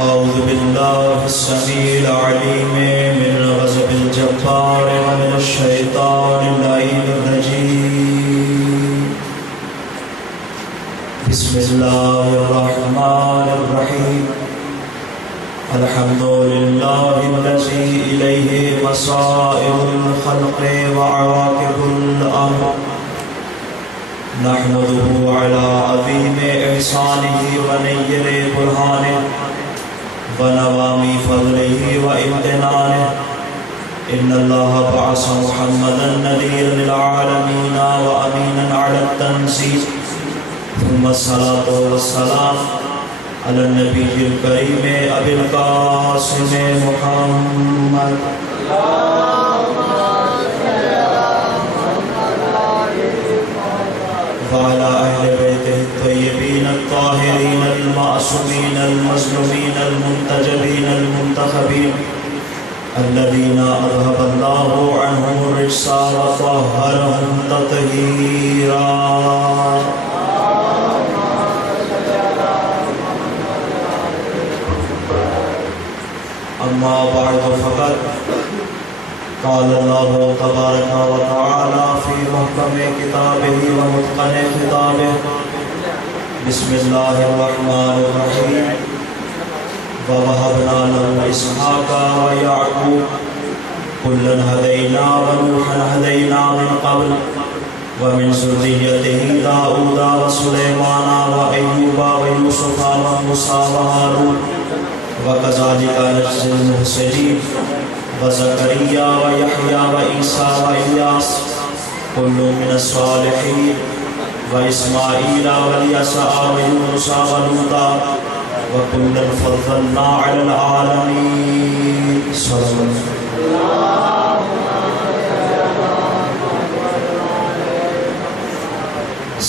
أعوذ بالله السميع العليم من غضب الجبار ومن الشيطان اللعين الرجيم. بسم الله الرحمن الرحيم. الحمد لله الذي إليه مصائر الخلق وعواقب الأمر. نحمده على عظيم إحسانه ونير برهانه ونوامي فضله وامتنانه. إن الله بعث محمدا نذيرا للعالمين وأمينا على التنزيل. ثم الصلاة والسلام على النبي الكريم أبي القاسم محمد وعلى أهل بيته الطيبين الطاهرين المعصومين المظلومين المنتجبين المنتخبين الذين أذهب الله عنهم الرجس وطهرهم تطهيرا. أما بعد فقد قال الله تبارك وتعالى في محكم كتابه ومتقن خطابه. بسم الله الرحمن الرحيم. ووهبنا له إسحاق ويعقوب كلا هدينا ونوحا هدينا من قبل ومن ذريته داود وسليمان وأيوب ويوسف وموسى وهارون وكذلك نجزي المحسنين وزكريا ويحيى وعيسى وإلياس كل من الصالحين وإسماعيل واليسع ويونس ولوطا وكلا فضلنا على العالمين. صلى الله عليه وسلم.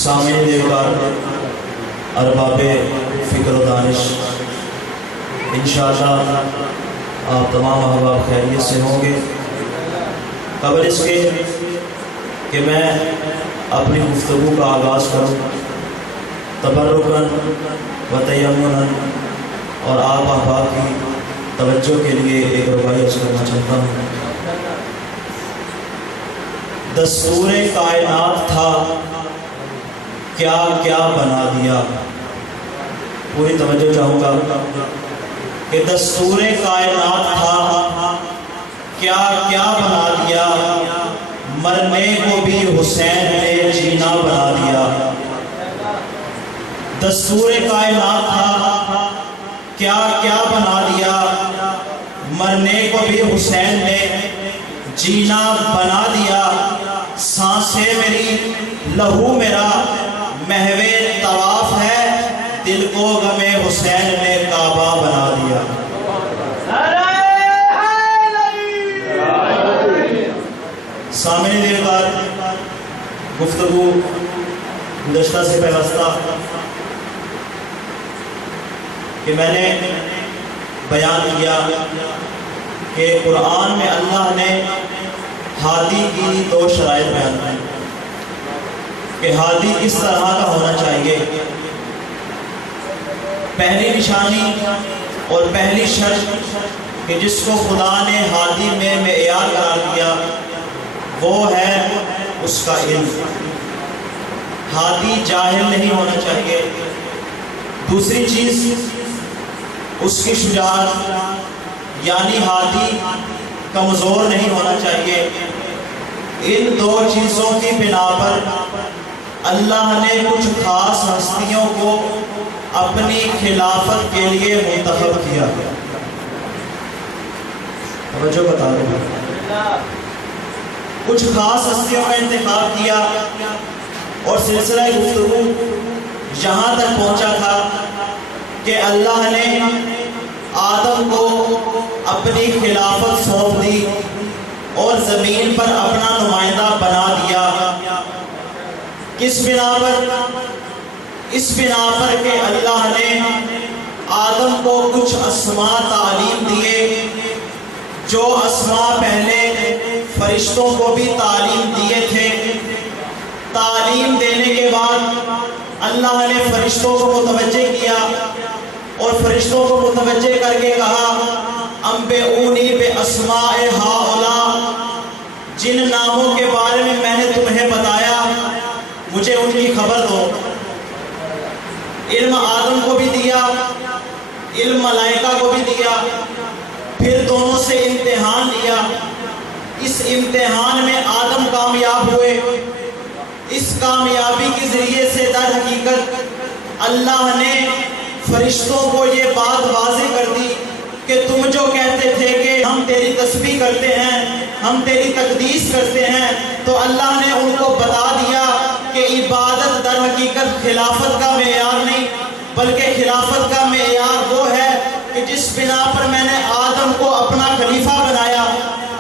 سامعین دیگر ارباب فکر و دانش، انشاءاللہ آپ تمام احباب خیریت سے ہوں گے. قبل اس کے کہ میں اپنی گفتگو کا آغاز کروں، تبرکاً و تیمناً اور آپ احباب کی توجہ کے لیے ایک رباعی عرض کرنا چاہتا ہوں. دستور کائنات تھا کیا کیا بنا دیا. پوری توجہ چاہوں گا کہ دستور کائنات تھا کیا کیا بنا دیا. مرنے کو بھی حسین نے جینا بنا دیا. دستور کائنات تھا کیا کیا بنا دیا. مرنے کو بھی حسین نے جینا بنا دیا. سانسیں میری لہو میرا محو طواف ہے، دل کو غم حسین نے کعبہ بنا دیا. سامنے دیر بعد گفتگو گزشتہ سے پیوستہ کہ میں نے بیان کیا کہ قرآن میں اللہ نے ہادی کی دو شرائط بیان کی کہ ہادی کس طرح کا ہونا چاہیے. پہلی نشانی اور پہلی شرط کہ جس کو خدا نے ہادی میں معیار قرار دیا وہ ہے اس کا علم. ہادی جاہل نہیں ہونا چاہیے. دوسری چیز اس کی شجاعت، یعنی ہادی کمزور نہیں ہونا چاہیے. ان دو چیزوں کی بنا پر اللہ نے کچھ خاص ہستیوں کو اپنی خلافت کے لیے منتخب کیا. توجہ بتا رہے ہیں. کچھ خاص ہستیوں کا انتخاب کیا اور سلسلہ گفتگو یہاں تک پہنچا تھا کہ اللہ نے آدم کو اپنی خلافت سونپ دی اور زمین پر اپنا نمائندہ بنا دیا. کس بنا پر؟ اس بنا پر کہ اللہ نے آدم کو کچھ اسماء تعلیم دیے جو اسماء پہلے فرشتوں کو بھی تعلیم دیے تھے. تعلیم دینے کے بعد اللہ نے فرشتوں کو متوجہ کیا اور فرشتوں کو متوجہ کر کے کہا انبئونی باسماء ہؤلاء، جن ناموں کے بارے میں نے تمہیں بتایا مجھے ان کی خبر دو۔ علم آدم کو بھی دیا، علم ملائکہ کو بھی دیا، پھر دونوں سے امتحان لیا۔ اس امتحان میں آدم کامیاب ہوئے۔ اس کامیابی کے ذریعے سے در حقیقت اللہ نے فرشتوں کو یہ بات واضح کر دی کہ تم جو کہتے تھے کہ ہم تیری تسبیح کرتے ہیں، ہم تیری تقدیس کرتے ہیں، تو اللہ نے ان کو بتا دیا کہ عبادت در حقیقت خلافت کا معیار نہیں، بلکہ خلافت کا معیار وہ ہے کہ جس بنا پر میں نے آدم کو اپنا خلیفہ بنایا،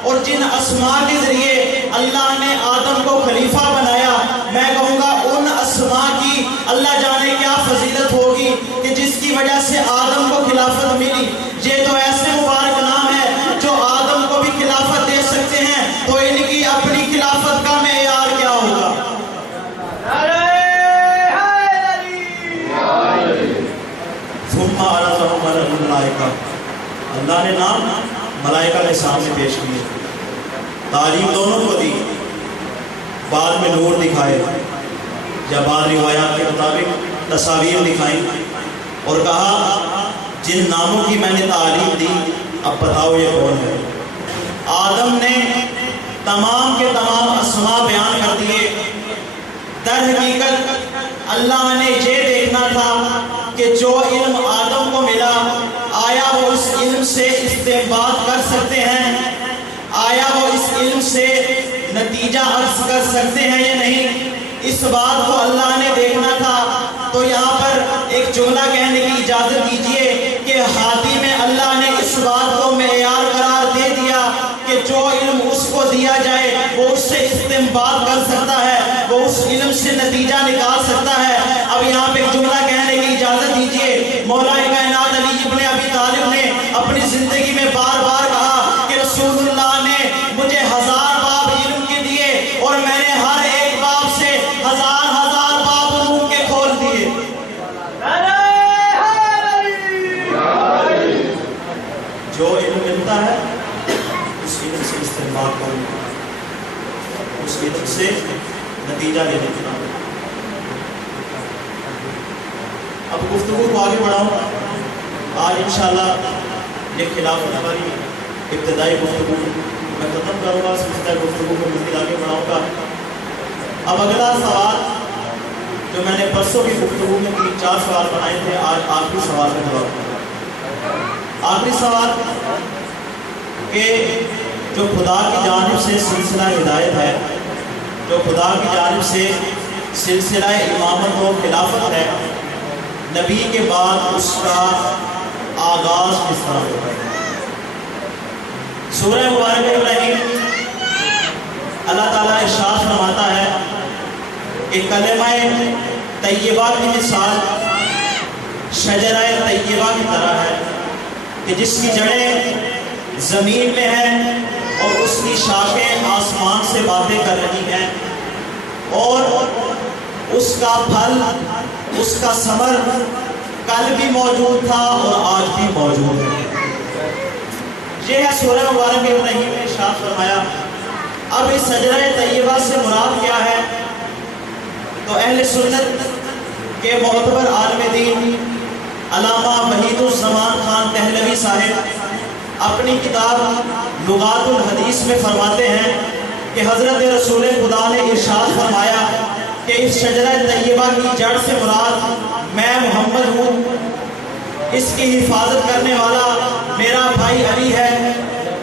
اور جن اسماء کے ذریعے اللہ نے آدم کو خلیفہ بنایا، میں کہوں گا ان اسماء کی اللہ جانے کیا فضیلت ہوگی کہ جس کی وجہ سے آدم کو خلافت ملی۔ یہ تو ایسے مبارک نام ہے جو آدم کو بھی خلافت دے سکتے ہیں، تو ان کی اپنی خلافت کا معیار کیا ہوگا؟ ثم عرضهم على الملائکہ، اللہ نے نام ملائکہ کے سامنے پیش کیے، تعلیم دونوں کو دی، بعد میں نور دکھائے یا بعض روایات کے مطابق تصاویر دکھائیں، اور کہا جن ناموں کی میں نے تعلیم دی اب بتاؤ یہ کون ہے۔ آدم نے تمام کے تمام اسماء بیان کر دیے۔ در حقیقت اللہ نے یہ دیکھنا تھا کہ جو علم آدم کو ملا آیا وہ اس علم سے استنباط کر سکتے ہیں، آیا وہ اس علم سے نتیجہ عرض کر سکتے ہیں یا نہیں، اس بات کو اللہ نے دیکھنا تھا۔ تو یہاں پر ایک جملہ کہنے کی اجازت دیجئے کہ ہادی میں اللہ نے اس بات کو معیار قرار دے دیا کہ جو علم اس کو دیا جائے وہ اس سے استنباط کر سکتا ہے، وہ اس علم سے نتیجہ نکال سکتا ہے۔ اب یہاں پہ ایک جملہ کہنے کی اجازت دیجئے، مولا کائنات علی ابن ابی طالب نے اپنی زندگی میں بار بار کہا کہ رسول اللہ نے مجھے 1000 باب علم کے دیے اور میں نے ہر ایک باب سے 1000 باب علوم کے کھول دیے۔ جو علم ملتا ہے اس علم سے استنباط کرنا، اس علم سے نتیجہ لے لینا۔ اب گفتگو کو آگے بڑھاؤں، آج انشاءاللہ یہ خلافت ہماری ابتدائی گفتگو میں ختم کروں گا، سلسلہ گفتگو کو مزید آگے بڑھاؤں گا۔ اب اگلا سوال جو میں نے پرسوں کی گفتگو میں 3-4 سوال بنائے تھے، آج آخری سوال کا جواب دوں گا۔ آخری سوال کہ جو خدا کی جانب سے سلسلہ ہدایت ہے، جو خدا کی جانب سے سلسلہ امامت و خلافت ہے، نبی کے بعد اس کا آغاز کس طرح ہوتا ہے؟ سورہ مبارک ابراہیم اللہ تعالیٰ ارشاد فرماتا ہے کہ کلمہ طیبہ کی مثال شجرہ طیبہ کی طرح ہے کہ جس کی جڑیں زمین میں ہیں اور اس کی شاخیں آسمان سے باتیں کر رہی ہیں، اور اس کا پھل، اس کا ثمر کل بھی موجود تھا اور آج بھی موجود ہے۔ یہ ہے سورہ مبارک ابراہیم نے ارشاد فرمایا۔ اب اس شجرہ طیبہ سے مراد کیا ہے؟ تو اہل سنت کے معتبر عالم دین علامہ وحید الزمان خان دہلوی صاحب اپنی کتاب لغات الحدیث میں فرماتے ہیں کہ حضرت رسول خدا نے ارشاد فرمایا کہ اس شجرہ طیبہ کی جڑ سے مراد میں محمد ہوں، اس کی حفاظت کرنے والا میرا بھائی علی ہے۔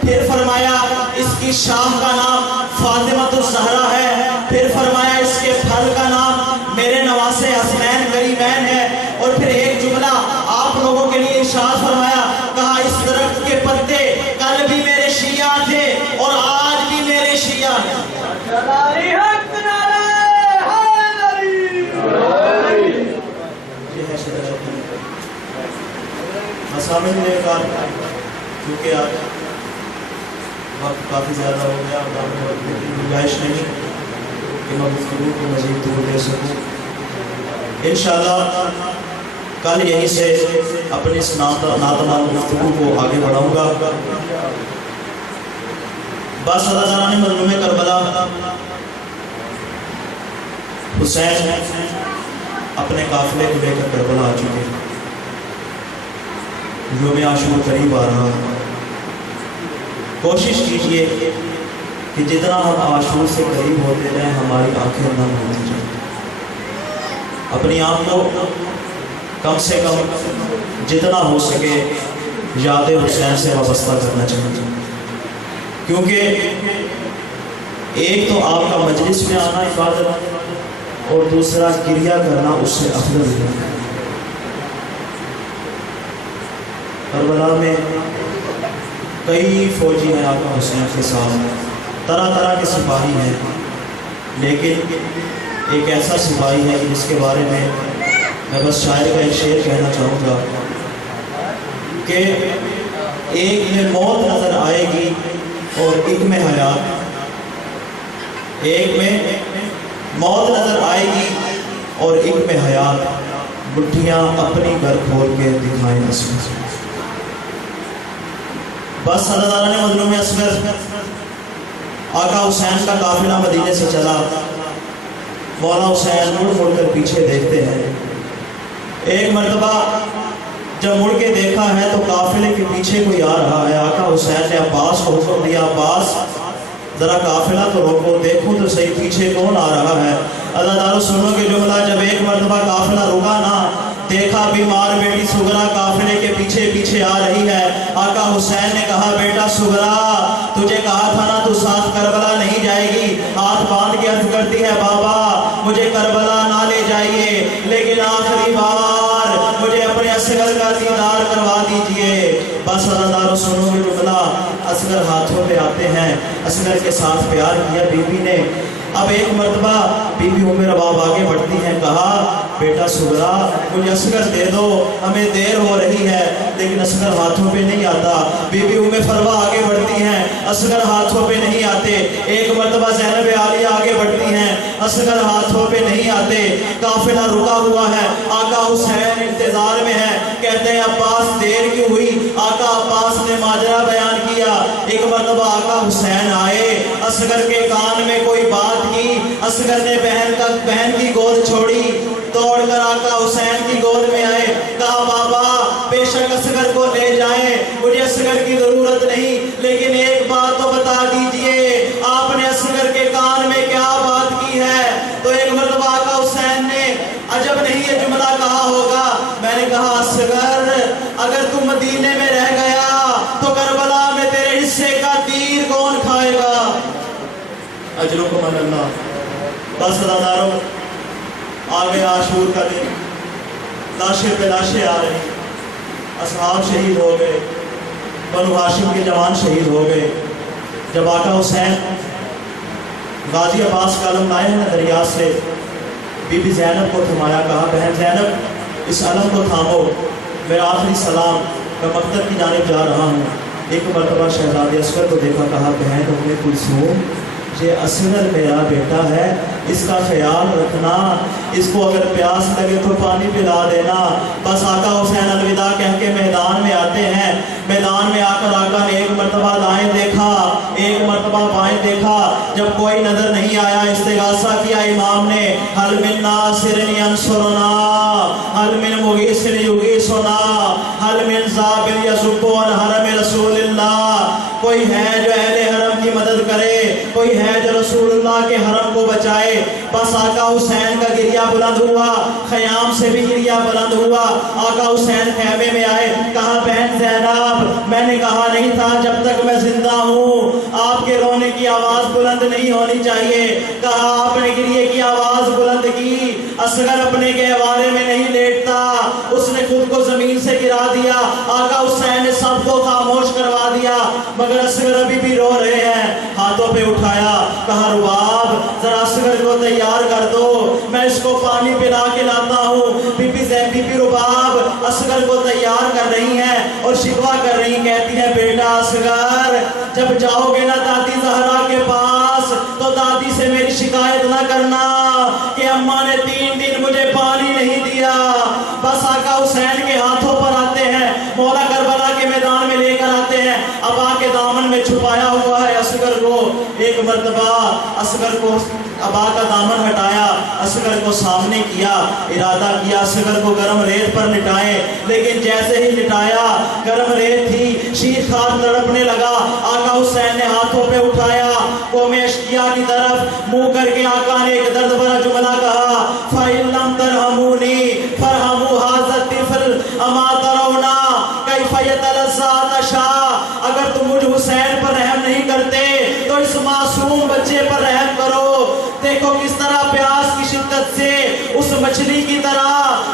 پھر فرمایا اس کی شاخ کا نام فاطمۃ الزہرا ہے، پھر فرمایا اس کے پھل کا نام میرے نواسے حسنین کریمین ہے، اور پھر ایک جملہ آپ لوگوں کے لیے ارشاد فرمایا، کہا اس درخت کے پتے کل بھی میرے شیعہ تھے اور آج بھی میرے شیعہ ہیں۔ مسامع نے کہا کیونکہ آج وقت کافی زیادہ ہو گیا اور گنجائش نہیں کہ میں گفتگو کو مزید دور دے سکوں۔ انشاءاللہ کل یہیں سے اپنی اس ناتمام گفتگو کو آگے بڑھاؤں گا۔ بعض سرداران مظلوم کربلا حسین اپنے قافلے کو لے کر کربلا آ چکے، یوم عاشور قریب آ رہا۔ کوشش کیجئے کہ جتنا ہم عاشور سے قریب ہوتے جائیں ہماری آنکھیں نم ہوتی جائیں، اپنی آنکھ کو کم سے کم جتنا ہو سکے یاد حسین سے وابستہ کرنا چاہیے، کیونکہ ایک تو آپ کا مجلس میں آنا عبادت اور دوسرا گریہ کرنا اس سے افضل ہے۔ کربلا میں کئی فوجی ہیں آقا حسین کے ساتھ، طرح طرح کے سپاہی ہیں، لیکن ایک ایسا سپاہی ہے جس کے بارے میں بس شاعر کا ایک شعر کہنا چاہوں گا کہ ایک میں موت نظر آئے گی اور ایک میں حیات، ایک میں موت نظر آئے گی اور ایک میں حیات، مٹھیاں اپنی گھر کھول کے دکھائیں اصغر۔ بس سرداران مظلوم اصغر آقا حسین کا قافلہ مدینے سے چلا، مولا حسین مڑ مڑ کر پیچھے دیکھتے ہیں۔ ایک مرتبہ جب مڑ کے دیکھا ہے تو قافلے کے پیچھے کوئی آ رہا ہے۔ آقا حسین نے عباس کو حکم دیا، عباس ذرا قافلہ تو روکو، دیکھو تو صحیح پیچھے کون آ رہا ہے۔ عزادارو سنو کہ جملہ، جب ایک مرتبہ قافلہ رکا نا، دیکھا بیمار بیٹی سغرا قافلے کے پیچھے پیچھے آ رہی ہے۔ آقا حسین نے کہا، بیٹا سغرا تجھے کہا تھا نا تو ساتھ کربلا نہیں جائے گی۔ ہاتھ باندھ کے عرض کرتی ہے، بابا مجھے کربلا نہ لے جائیے، لیکن آخری بار مجھے اپنے اصغر کا دیدار کروا دیجئے۔ بس عزادارو سنو کہ جملہ، اصغر ہاتھوں پہ آتے ہیں، اصغر کے ساتھ پیار کیا بی بی نے۔ اب ایک مرتبہ بی بی ام رباب آگے بڑھتی ہیں، کہا بیٹا سغرا مجھے اصغر دے دو، ہمیں دیر ہو رہی ہے، لیکن اصغر ہاتھوں پہ نہیں آتا۔ بی بی ام فروا آگے بڑھتی ہیں، اصغر ہاتھوں پہ نہیں آتے۔ ایک مرتبہ زینب عالیہ آگے بڑھتی ہیں، اصغر ہاتھوں پہ نہیں آتے۔ قافلہ رکا ہوا ہے، آقا حسین انتظار میں ہے، کہتے ہیں عباس دیر کیوں ہوئی؟ آقا عباس نے ماجرا بیان کیا۔ ایک مرتبہ آقا حسین آئے، اصغر کے کان میں کوئی بات کی، اصغر نے بہن کی گود چھوڑی، توڑ کر آقا حسین کی گود میں آئے، کہا بابا بے شک اصغر کو لے جائیں، مجھے اصغر کی ضرورت نہیں، لیکن ایک بات تو بتا دیجئے آپ نے اصغر کے کان میں کیا بات کی ہے؟ تو ایک مرتبہ آقا حسین نے عجب نہیں یہ جملہ کہا ہوگا، میں نے کہا اصغر اگر تم مدینے میں رہ گیا تو کربلا میں تیرے حصے کا تیر کون کھائے گا؟ اجرکم اللہ۔ بس عزادارو آگے عاشور کا دن، لاشیں پہ لاشیں آ رہی، اصحاب شہید ہو گئے، بنو ہاشم کے جوان شہید ہو گئے۔ جب آقا حسین غازی عباس کا علم لائے ہیں نا دریا سے، بی بی زینب کو تھمایا، کہا بہن زینب اس علم کو تھامو، میرا آخری سلام، میں مکتب کی جانب جا رہا ہوں۔ ایک مرتبہ شہزادے اصغر کو دیکھا، کہا بہن ام کلثوم یہ اصغر میرا بیٹا ہے، اس کا خیال رکھنا، اس کو اگر پیاس لگے تو پانی پلا دینا۔ بس آقا حسین الوداع کہہ کے میدان میں آتے ہیں۔ میدان میں آ کر آقا نے ایک مرتبہ دائیں دیکھا، ایک مرتبہ بائیں دیکھا، جب کوئی نظر نہیں آیا استغاثہ کیا امام نے، حل من ناصر ینصرنا، حل من مغیث یغیثنا، حل من ذابل یذب عن حرم رسول اللہ، کوئی ہے جو اہل حرم کی مدد کرے، کوئی ہے جو رسول اللہ کے حرم کو بچائے۔ بس آقا حسین کا گریہ بلند ہوا، خیام سے بھی گریہ بلند ہوا۔ آقا حسین خیمے میں آئے، کہا بہن زینب میں نے کہا نہیں تھا جب تک میں زندہ ہوں آپ کے رونے کی آواز بلند نہیں ہونی چاہیے، کہا آپ نے گریہ کی آواز بلند کی۔ اصغر اپنے گہوارے میں نہیں لیٹتا، اس نے خود کو زمین سے گرا دیا۔ آقا حسین نے سب کو خاموش کروا دیا، مگر اصغر ابھی بھی رو رہے ہیں۔ ہاتھوں پہ اٹھایا، کہا رباب ذرا اصغر کو تیار کر دو، میں اس کو پانی پلا کے لاتا ہوں۔ بی بی رباب اصغر کو تیار کر رہی ہیں اور شکوہ کر رہی، کہتی ہیں بیٹا اصغر جب جاؤ گے نا دادی زہرا کے پاس تو دادی سے میری شکایت نہ کرنا کہ اماں نے 3 دن مجھے پانی نہیں دیا۔ بس آقا حسین کربلا کے میدان میں لے کر آتے ہیں، ابا کے دامن میں چھپایا ہوا ہے اصغر کو۔ ایک مرتبہ اصغر کو ابا کا دامن ہٹایا، اصغر کو سامنے کیا، ارادہ کیا اصغر کو گرم ریت پر لٹائیں، لیکن جیسے ہی لٹایا گرم ریت تھی، شیر خوار تڑپنے لگا۔ آقا حسین نے ہاتھوں پہ اٹھایا، قوم اشقیاء کی طرف منہ کر کے آقا نے ایک درد بھرا جملہ کہا، فَإِن لَمْ تَرْحَمُونِي فَارْحَمُوا هَذَا الطِّفْلَ أَمَا تَرَوْنَ كَيْفَ يَتَلَذَّذُ عَطْشًا۔ اگر تم مجھ حسین پر رحم نہیں کرتے تو اس معصوم بچے پر رحم کرو۔ دیکھو کس طرح پیاس کی شدت سے اس مچھلی کی طرح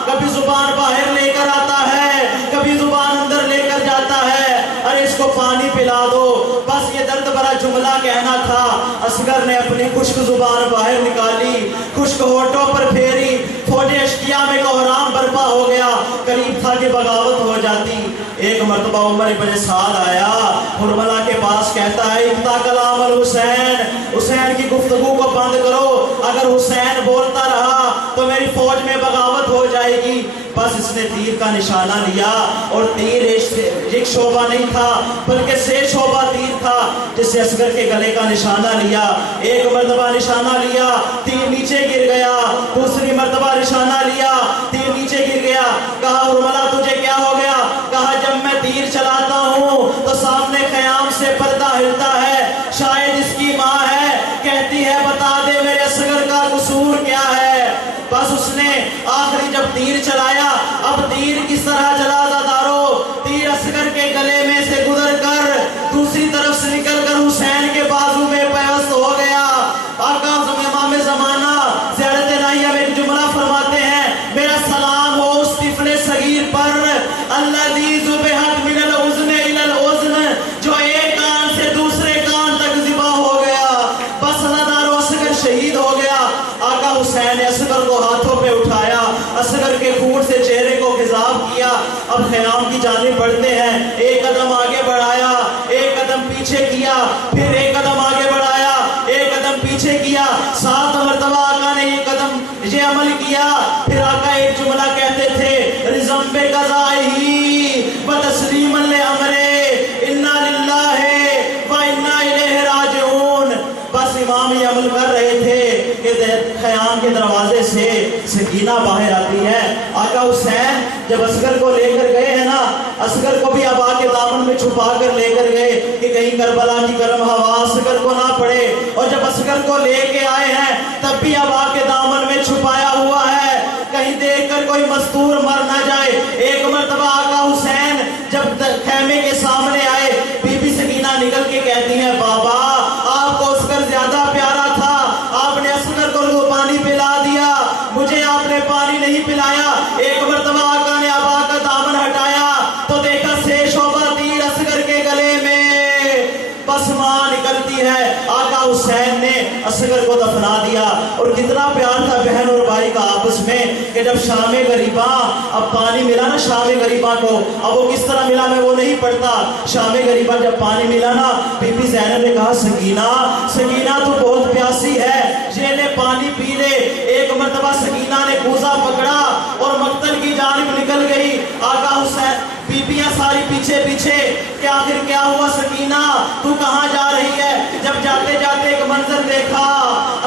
کبھی زبان باہر لے کر آتا ہے، کبھی زبان اندر لے کر جاتا ہے، ارے اس کو پانی پلا دو۔ بس یہ درد بھرا جملہ کہنا تھا۔ اصغر نے اپنی خشک زبان باہر نکالی، خشک ہونٹوں پر پھیری، فوج اشقیاء میں کوہرام برپا ہو گیا، قریب تھا کہ بغاوت ہو جاتی۔ ایک مرتبہ عمر بن سعد آیا، حرملہ کے پاس، کہتا ہے اقطع کلام الحسین، حسین کی گفتگو کو بند کرو، اگر حسین بولتا رہا تو میری فوج میں بغاوت ہو جائے گی۔ بس اس نے تیر کا نشانہ لیا، اور تیر ایک شعبہ نہیں تھا بلکہ 6 شعبہ تیر تھا، جس سے اصغر کے گلے کا نشانہ لیا۔ ایک مرتبہ نشانہ لیا، تیر نیچے گر گیا، دوسری مرتبہ نشانہ لیا، تیر نیچے گر گیا۔ کہا حرملہ تجھے کیا ہو گیا؟ کہا جب میں تیر چلاتا ہوں تو سامنے خیام سے پردہ ہلتا ہے، شاید اس کی ماں ہے، کہتی ہے بتا دے میرے اصغر کا قصور کیا ہے۔ بس اس نے آخری جب تیر چلایا، اب تیر کس طرح چلا دارو، تیر اصغر کے گلے میں سے گزر کر دوسری طرف سے نکل کر حسین کے بازو میں پیوست ہو گیا۔ آقا امام زمانہ زیارت الہیہ میں ایک جملہ فرماتے ہیں، میرا سلام ہو اس طفل صغیر پر الذی ذبحت من الاذن الی الاذن، جو ایک کان سے دوسرے کان تک ذبح ہو گیا۔ بس دارو اصغر شہید ہو گیا۔ آقا حسین نے اصغر کو ہاتھوں پہ اٹھایا، اصغر کے خون سے چہرے کو خضاب کیا۔ اب خیام کی جانب بڑھتے ہیں، ایک قدم آگے بڑھایا، ایک قدم پیچھے کیا، پھر ایک قدم آگے بڑھایا، ایک قدم پیچھے کیا، 7 مرتبہ آقا نے یہ قدم یہ عمل کیا۔ پھر آقا ایک جملہ کہتے تھے، رزم بے قضائہی و تسلیم لامرہ انا للہ و انا الیہ راجعون۔ بس امام یہ عمل کر رہے تھے کہ خیام کے دروازے سے سکینہ باہر آتی ہے۔ آقا حسین جب اصغر کو لے کر گئے ہیں نا، اصغر کو بھی ابا کے دامن میں چھپا کر لے کر گئے کہ کہیں کربلا کی گرم ہوا اصغر کو نہ پڑے، اور جب اصغر کو لے کے آئے ہیں تب بھی ابا کے دامن میں چھپایا ہوا ہے، کہیں دیکھ کر کوئی مستور مر نہ جائے۔ ایک مرتبہ آقا حسین جب خیمے کے سامنے آئے، بی بی سکینہ نکل کے کہتی ہیں، بابا آپ کو اصغر زیادہ پیارا تھا، آپ نے اصغر کو پانی پلا دیا، مجھے آپ نے پانی نہیں پلایا۔ ایک مرتبہ آقا نے ابا کا دامن ہٹایا تو دیکھا 6 شعبہ تیر اصغر کے گلے میں، بس ماں نکلتی ہے۔ آقا حسین نے اصغر کو دفنا دیا، اور کتنا پیار تھا بہن اور بھائی کا آپس میں کہ جب شام غریباں، اب پانی ملا نا شام غریباں کو، اب وہ کس طرح ملا میں وہ نہیں پڑھتا، شام غریباں جب پانی ملا نا، بی بی زینب نے کہا سکینہ سکینہ تو بہت پیاسی ہے، یہ لے پانی پی لے۔ ایک مرتبہ سکینہ نے کوزہ پکڑا اور مقتل کی جانب نکل گئی۔ آقا حسین بیبیاں ساری پیچھے پیچھے کہ آخر کیا ہوا سکینہ، تو کہاں جا رہی ہے؟ جب جاتے جاتے ایک منظر دیکھا،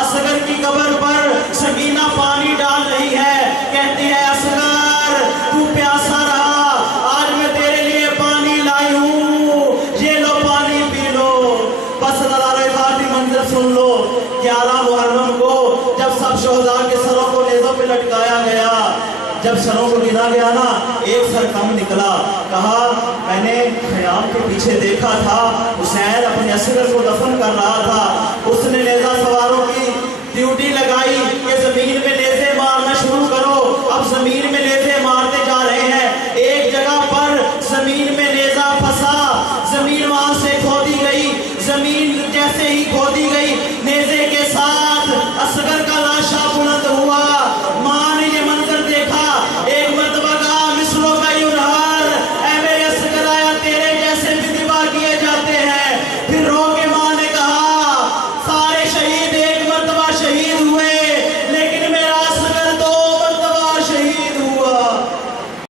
اصغر کی قبر پر سکینہ پانی ڈال رہی ہے، کہتی ہے اصغر تو پیاسا رہا، آج میں تیرے لیے پانی لائی ہوں، یہ لو پانی پی لو۔ بس منظر سن لو، 11 محرم کو جب سب شہداء کے سروں کو نیزوں پہ لٹکایا گیا، جب سروں کو گنا گیا نا، ایک سر کم نکلا۔ کہا میں نے خیام کے پیچھے دیکھا تھا، حسین اپنے اصغر کو دفن کر رہا تھا،